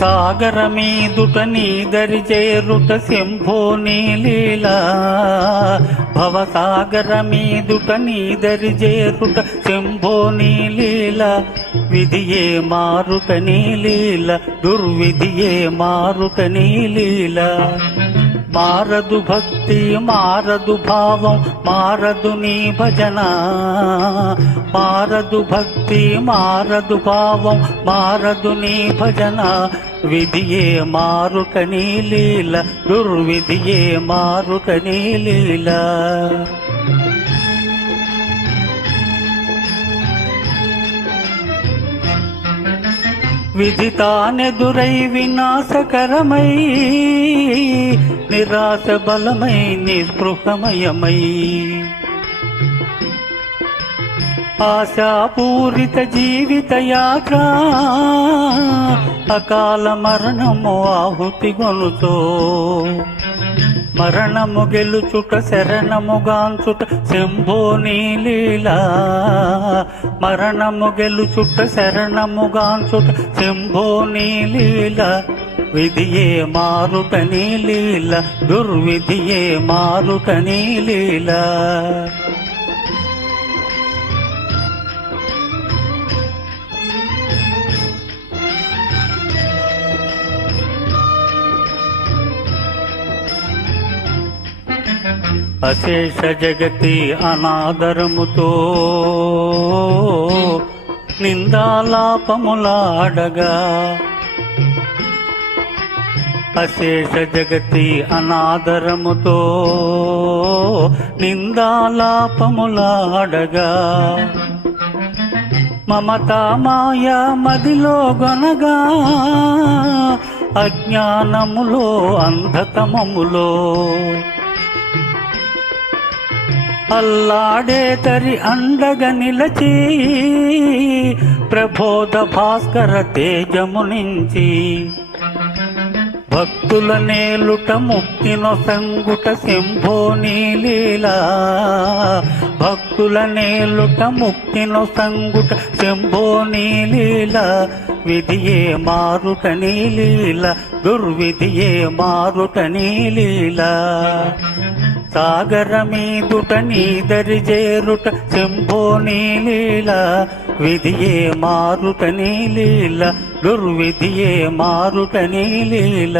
సాగరమీదుట నీ దరి చేరుట శంభో నీ లీలా భవసాగరమీదుట నీ దరి చేరుట శంభో నీ లీలా విధియే మారుట నీ లీల దుర్విధియే మారుట నీ లీల మారదు భక్తి మారదు భావం మారదు నీ భజన మారదు భక్తి మారదు భావం మారదు నీ భజన విధియే మారుట నీ లీల దుర్విధియే మారుట నీ లీల విధి తానెదురై వినాశకరమై నిరాశ బలమై నిస్పృహమయమై ఆశాపూరిత జీవిత యాత్ర అకాల మరణము ఆహుతి గొనుతో మరణము గెలుచుట శరణముగాంచుట శంభో నీ లీలా మరణము గెలుచుట శరణముగాంచుట శంభో నీ లీలా విధియే మారుట నీ లీల దుర్విధియే మారుట నీ లీలా అశేష జగతి అనాదరముతో నిందాలాపములాడగా అశేష జగతి అనాదరముతో నిందాలాపములాడగా మమతా మాయా మదిలో గొనగా అజ్ఞానములో అంధతమములో అల్లాడే తరి అండగ నిలచి ప్రబోధ భాస్కర తేజము నుంచి భక్తుల నేలుట ముక్తినొ సంగుట శంభో నీ లీలా భక్తుల నేలుట ముక్తినొ సంగుట శంభో నీ లీలా విధియే మారుట నీ లీల దుర్విధియే మారుట నీ లీలా సాగరమీదుట నీ దరి చేరుట శంభో నీ లీల విధియే మారుట నీ లీల దుర్విధియే మారుట నీ లీల